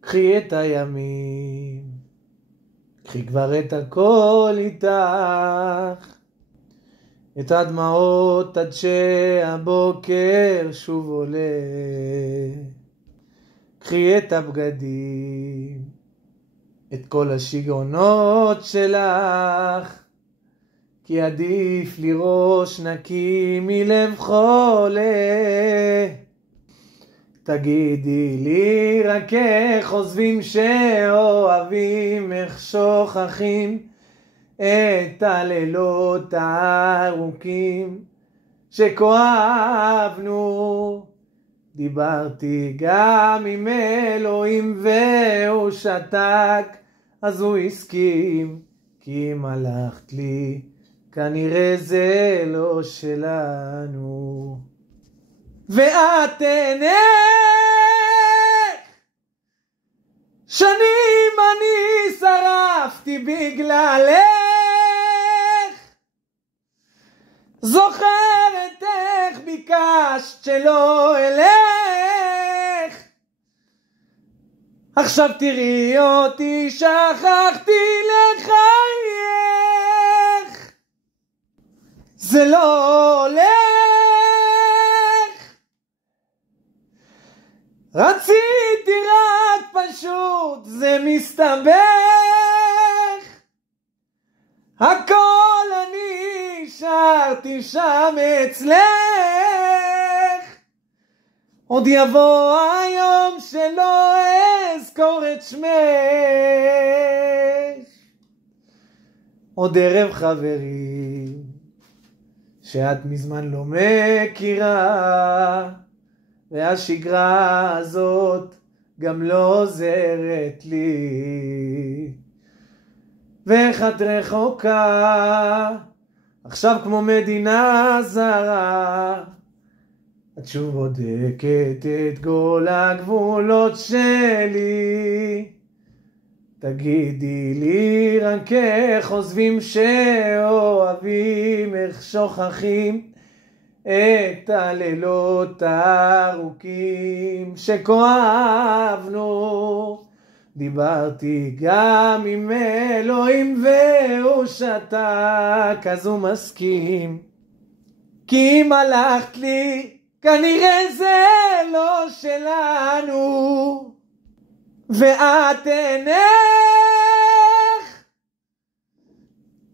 קחי את הימים, קחי כבר את הכל איתך, את הדמעות עד שהבוקר שוב עולה. קחי את הבגדים, את כל השיגעונות שלך, כי עדיף לי ראש נקי מלב חולה. תגידי לי רק איך עוזבים שאוהבים, איך שוכחים את הלילות הארוכים שכואבנו. דיברתי גם עם אלוהים והוא שתק, אז הוא הסכים, כי אם הלכת לי כנראה זה לא שלנו. ואת אינך, שנים אני שרפתי בגללך, זוכרת איך ביקשת שלא אלך, עכשיו תראי אותי שכחתי לחייך, זה לא הולך. רציתי רק פשוט, זה מסתבך, הכל אני השארתי שם אצלך, עוד יבוא היום שלא אזכור את שמך. עוד ערב חברים שאת מזמן לא מכירה, והשגרה הזאת גם לא עוזרת לי, ואיך את רחוקה עכשיו כמו מדינה זרה, את שוב בודקת את כל הגבולות שלי. תגידי לי רק איך עוזבים שאוהבים, איך שוכחים את הלילות הארוכים שכואבנו. דיברתי גם עם אלוהים והוא שתק, אז הוא מסכים, כי אם הלכת לי כנראה זה לא שלנו. ואת אינך,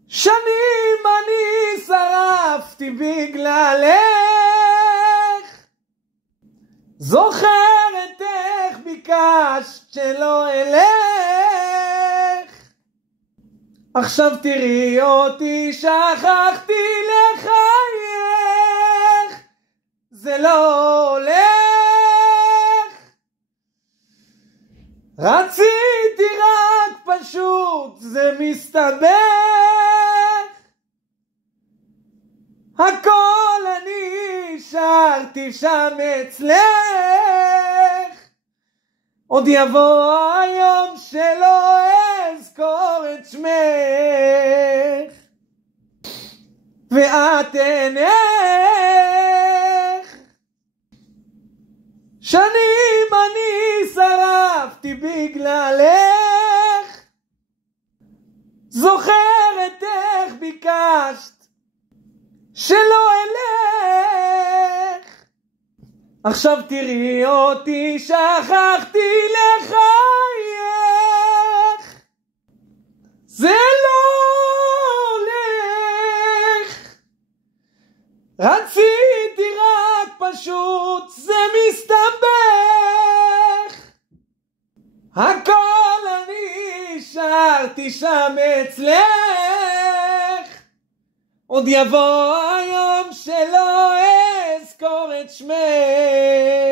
שנים אני שרפתי בגללך, זוכרת איך ביקשת שלא אלך, עכשיו תראי אותי שכחתי לחייך, זה לא הולך. רציתי רק פשוט, זה מסתבך, הכל אני השארתי שם אצלך, עוד יבוא היום שלא אזכור את שמך. ואת אינך, שנים אני שרפתי בגללך, זוכרת איך ביקשת שלא אלך, עכשיו תראי אותי שכחתי לחייך, זה לא הולך. רציתי רק פשוט, זה מסתבך, הכל אני השארתי שם אצלך, עוד יבוא היום שלא אזכור את שמך.